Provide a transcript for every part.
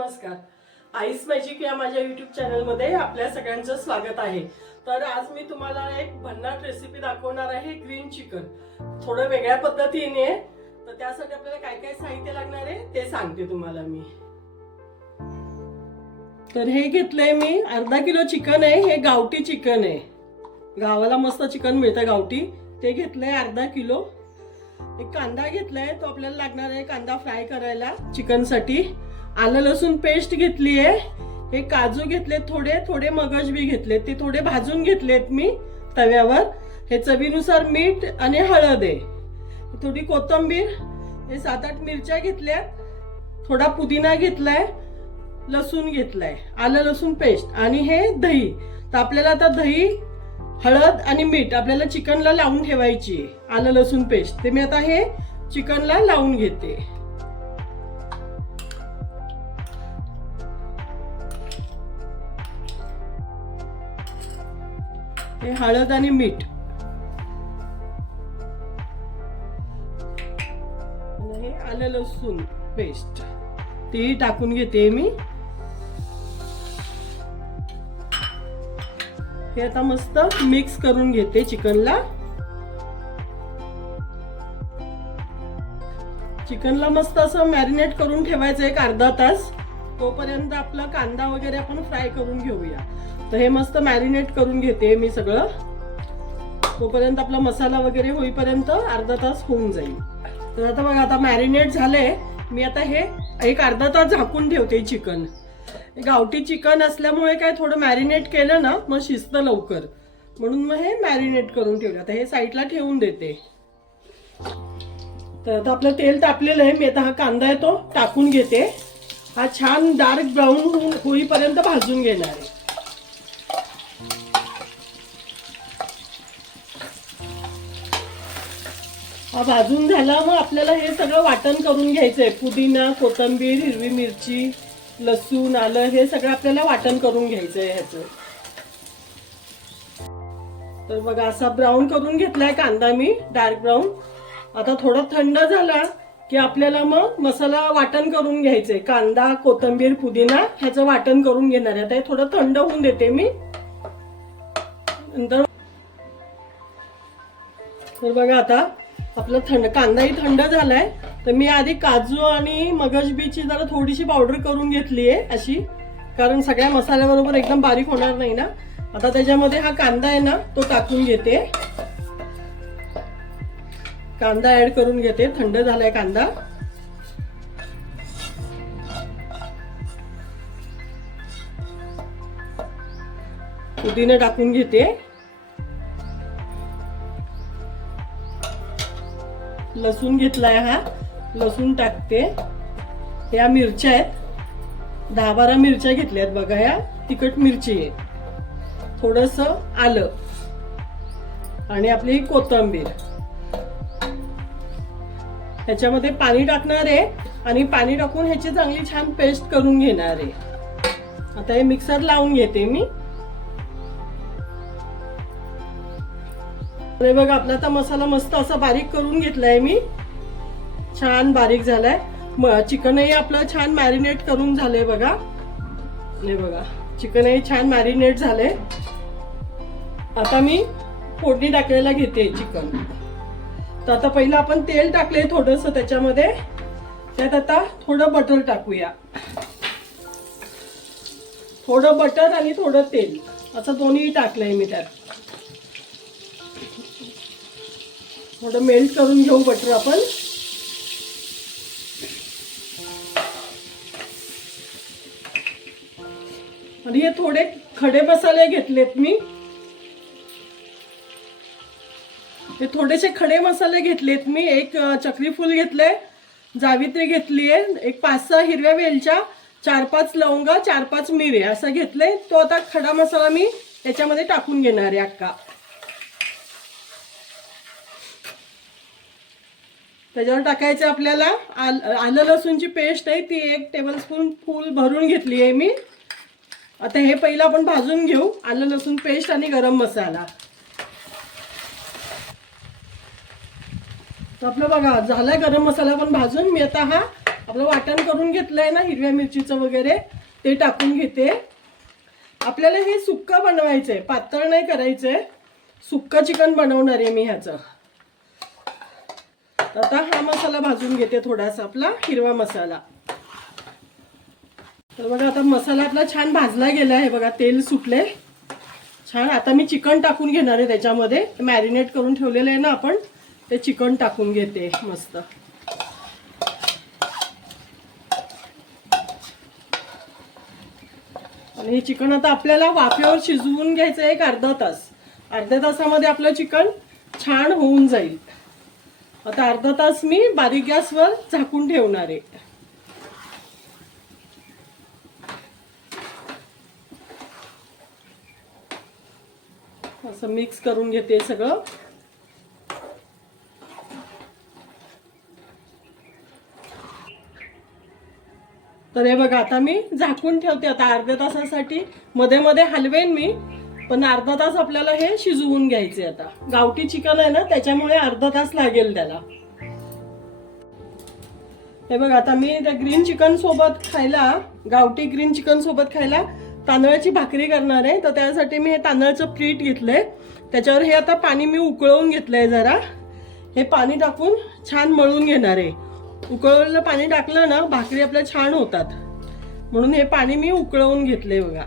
नमस्कार. Ice magic या माझ्या यूट्यूब चॅनलमध्ये आपल्या सगळ्यांचं स्वागत आहे. तर आज मी तुम्हाला एक भन्नाट रेसिपी दाखवणार आहे, ग्रीन चिकन. थोडं वेगळ्या पद्धतीने. तर त्यासाठी आपल्याला काय काय साहित्य लागणार आहे ते सांगते तुम्हाला मी. तर हे घेतलंय मी अर्धा किलो चिकन आहे. हे गावठी चिकन आहे, गावाला मस्त चिकन मिळतं गावठी. ते घेतलंय अर्धा किलो. एक कांदा घेतलाय, तो आपल्याला लागणार आहे कांदा फ्राय करायला चिकन साठी. आलं लसूण पेस्ट घेतली आहे. हे काजू घेतले, थोडे थोडे मगज बी घेतले, ते थोडे भाजून घेतलेत मी तव्यावर. हे चवीनुसार मीठ आणि हळद आहे. थोडी कोथिंबीर, हे 7-8 मिरच्या घेतल्या, थोडा पुदिना घेतलाय, लसूण घेतलाय, आलं लसूण पेस्ट आणि हे दही. तर आपल्याला आता दही, हळद आणि मीठ आपल्याला चिकनला लावून ठेवायची आहे. आलं लसूण पेस्ट ते मी आता हे चिकनला लावून घेते. हे हळद आणि मीठ, हे आलं लसूण पेस्ट ती टाकून घेते मी. हे आता मस्त मिक्स करून घेते चिकनला. चिकनला मस्त असं मॅरिनेट करून ठेवायचं एक अर्धा तास. तोपर्यंत आपला कांदा वगैरे आपण फ्राय करून घेऊया. तर हे मस्त मॅरिनेट करून घेते मी सगळं. तोपर्यंत आपला मसाला वगैरे होईपर्यंत अर्धा तास होऊन जाईल. तर आता बघा, आता मॅरिनेट झालंय. मी आता हे एक अर्धा तास झाकून ठेवते चिकन. गावठी चिकन असल्यामुळे काय थोडं मॅरिनेट केलं ना मग शिजतं लवकर, म्हणून मग हे मॅरिनेट करून ठेवलं. आता हे साईडला ठेवून देते. तर आता आपलं तेल तापलेलं आहे. मी आता हा कांदा आहे तो टाकून घेते. हा छान डार्क ब्राऊन होईपर्यंत भाजून घेणार आहे. हा भाजून झाला, मग आपल्याला हे सगळं वाटण करून घ्यायचंय. पुदिना, कोथिंबीर, हिरवी मिरची, लसूण, आलं, हे सगळं आपल्याला वाटण करून घ्यायचंय ह्याचं. तर बघा, असा ब्राऊन करून घेतलाय कांदा मी, डार्क ब्राऊन. आता थोडा थंड झाला की आपल्याला मग मसाला वाटण करून घ्यायचंय. कांदा, कोथिंबीर, पुदिना ह्याचं वाटण करून घेणार आहे. आता हे थोडं थंड होऊन देते मी नंतर. तर बघा, आता आपला कांदाही थंड झालाय. तर मी आधी काजू आणि मगजबीची जरा थोडीशी पावडर करून घेतली आहे अशी, कारण सगळ्या मसाल्याबरोबर एकदम बारीक होणार नाही ना. आता त्याच्यामध्ये हा कांदा आहे ना तो टाकून घेते. कांदा ऍड करून घेते. थंड झालाय कांदा. पुदिना टाकून घेते. लसूण घेतलाय, हा लसूण टाकते. या मिरच्या आहेत, 10-12 मिरच्या घेतल्यात बघा. या तिखट मिरची आहे, थोडस आलं आणि आपली कोथिंबीर. ह्याच्यामध्ये पाणी टाकणार आहे आणि पाणी टाकून ह्याची चांगली छान पेस्ट करून घेणार आहे. आता हे मिक्सर लावून घेते मी. हे बघा, आपला आता मसाला मस्त असा बारीक करून घेतलाय मी. छान बारीक झालाय. चिकनही आपलं छान मॅरिनेट करून झालंय बघा. हे बघा, चिकनही छान मॅरिनेट झालंय. आता मी फोडणी टाकायला घेते चिकन. तर आता पहिलं आपण तेल टाकलंय थोडस त्याच्यामध्ये. त्यात आता थोडं बटर टाकूया. थोडं बटर आणि थोडं तेल असं दोन्ही टाकलंय मी त्यात. थोडं मेल्ट करून घेऊ बटर आपण. आणि हे थोडे खडे मसाले घेतलेत मी. हे थोडेसे खडे मसाले घेतलेत मी. एक चक्री फूल घेतले, जावित्री घेतली आहे, एक 5-6 हिरव्या वेलच्या, 4-5 लवंगा, 4-5 मिरे असं घेतलंय. तो आता खडा मसाला मी त्याच्यामध्ये टाकून घेणार आहे अक्का. त्याच्यावर टाकायचं आपल्याला आलं लसूणची पेस्ट आहे, ती 1 टेबलस्पून फुल भरून घेतली आहे मी. आता हे पहिलं आपण भाजून घेऊ, आलं लसूण पेस्ट आणि गरम मसाला. तर आपलं बघा झालाय गरम मसाला पण भाजून. मी आता हा आपलं वाटण करून घेतलंय ना हिरव्या मिरचीचं वगैरे, ते टाकून घेते. आपल्याला हे सुक्का बनवायचंय, पातळ नाही करायचंय. सुक्का चिकन बनवणार आहे मी ह्याचं. आता हा मसाला भाजून घेते, थोडासा आपला हिरवा मसाला. तर बघा आता मसाला आपला छान भाजला गेला आहे बघा, तेल सुटले छान. आता मी चिकन टाकून घेणार आहे त्याच्यामध्ये. मॅरिनेट करून ठेवलेलं आहे ना आपण, ते चिकन टाकून घेते मस्त. आणि हे चिकन आता आपल्याला वाफेवर शिजवून घ्यायचं एक अर्धा तास. अर्ध्या तासामध्ये आपलं चिकन छान होऊन जाईल. आता अर्धा तास मी बारीक गॅसवर झाकून ठेवणार आहे. असं मिक्स करून घेते सगळं. तर हे बघा आता मी झाकून ठेवते आता अर्ध्या तासासाठी. मध्ये मध्ये हलवेन मी, पण अर्धा तास आपल्याला हे शिजवून घ्यायचे. आता गावठी चिकन आहे ना, त्याच्यामुळे अर्धा तास लागेल त्याला. हे बघा आता मी त्या ग्रीन चिकन सोबत खायला, गावठी ग्रीन चिकन सोबत खायला तांदळाची भाकरी करणार आहे. तर त्यासाठी मी हे तांदळाचं पीठ घेतलंय, त्याच्यावर हे आता पाणी मी उकळवून घेतलंय जरा. हे पाणी टाकून छान मळून घेणार आहे. उकळलेलं पाणी टाकलं ना भाकरी आपल्या छान होतात, म्हणून हे पाणी मी उकळवून घेतलंय बघा.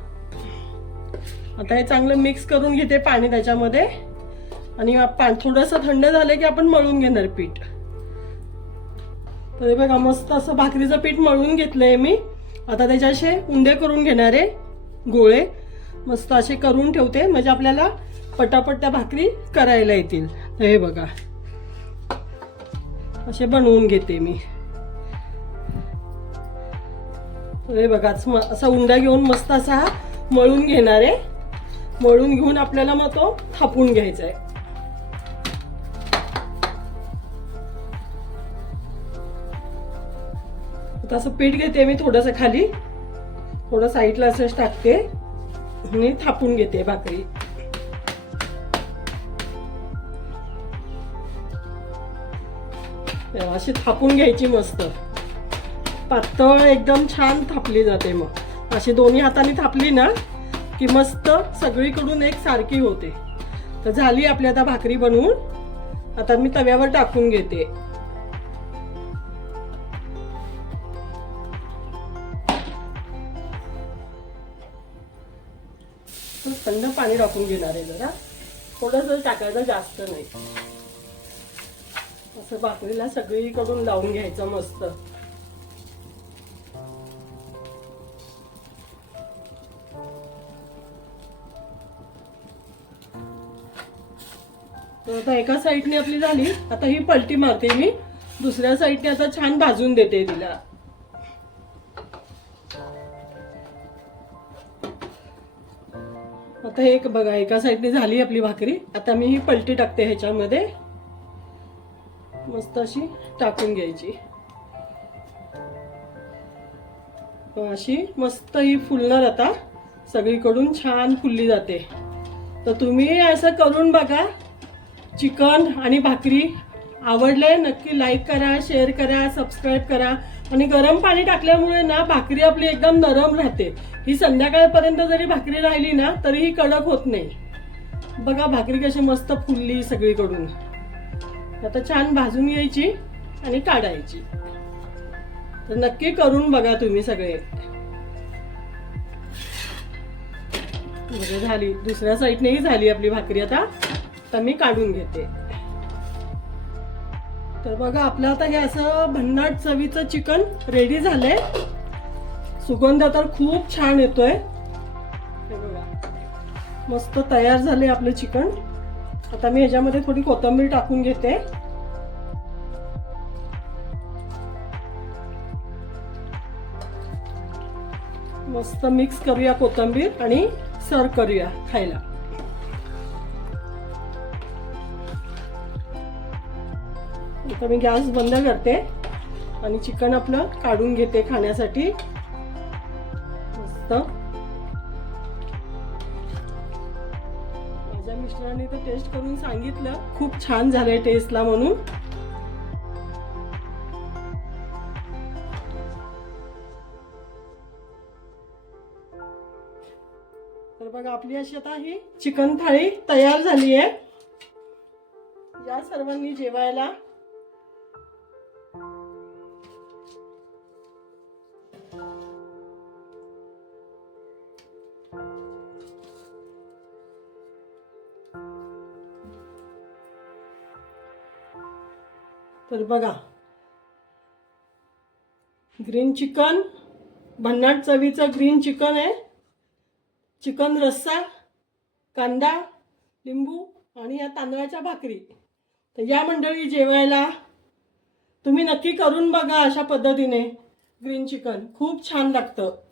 आता हे चांगलं मिक्स करून घेते पाणी त्याच्यामध्ये. आणि थोडंसं थंड झालं की आपण मळून घेणार पीठ. तर हे बघा मस्त असं भाकरीचं पीठ मळून घेतलंय मी. आता त्याचे असे उंडे करून घेणार आहे, गोळे मस्त असे करून ठेवते, म्हणजे आपल्याला पटापट त्या भाकरी करायला येतील. तर हे बघा असे बनवून घेते मी. हे बघा असा उंडा घेऊन मस्त असा मळून घेणार आहे. मळून घेऊन आपल्याला मग तो थापून घ्यायचा आहे. असं पीठ घेते मी थोडंसं खाली, थोडं साईडला असंच टाकते आणि थापून घेते भाकरी. अशी थापून घ्यायची मस्त पातळ, एकदम छान थापली जाते. मग अशी दोन्ही हाताने थापली ना की मस्त सगळीकडून एक सारखी होते. तर झाली आपली आता भाकरी बनवून. आता मी तव्यावर टाकून घेते. थंड पाणी टाकून घेणार आहे जरा, थोडंसं टाकायचं, जास्त नाही. असं भाकरीला सगळीकडून लावून घ्यायचं मस्त. तर आता एका साईडने आपली झाली. आता ही पलटी मारते मी, दुसऱ्या साईडने आता छान भाजून देते तिला. आता एक बघा एका साईडने झाली आपली भाकरी. आता मी ही पलटी टाकते ह्याच्यामध्ये, मस्त अशी टाकून घ्यायची. अशी मस्त ही फुलणार, आता सगळीकडून छान फुलली जाते. तर तुम्ही असं करून बघा. चिकन आणि भाकरी आवडले नक्की लाईक करा, शेअर करा, सबस्क्राईब करा. आणि गरम पाणी टाकल्यामुळे ना भाकरी आपली एकदम नरम राहते. ही संध्याकाळपर्यंत जरी भाकरी राहिली ना तरी ही कडक होत नाही. बघा भाकरी कशी मस्त फुलली सगळीकडून. आता छान भाजून घ्यायची आणि काढायची. तर नक्की करून बघा तुम्ही सगळे. झाली, दुसऱ्या साईडनेही झाली आपली भाकरी. आता मी काढून घेते. तर बघा आपलं आता हे असं भन्नाट चवीचं चिकन रेडी झालंय. सुगंध तर खूप छान येतोय. हे बघा मस्त तयार झाले आपलं चिकन. आता मी ह्याच्यामध्ये थोडी कोथिंबीर टाकून घेते. मस्त मिक्स करूया कोथिंबीर आणि सर्व करूया खायला. आता मी गॅस बंद करते आणि चिकन आपलं काढून घेते खाण्यासाठी. मस्त माझ्या मिस्टरांनी तर टेस्ट करून सांगितलं खूप छान झालंय टेस्टला म्हणून. बघा आपली अशी आता ही चिकन थाळी तयार झाली आहे. या सर्वांनी जेवायला. तर बघा ग्रीन चिकन, भन्नाट चवीचं ग्रीन चिकन आहे. चिकन रस्सा, कांदा, लिंबू आणि या तांदळाच्या भाकरी. तर या मंडळी जेवायला. तुम्ही नक्की करून बघा अशा पद्धतीने ग्रीन चिकन खूप छान लागतं.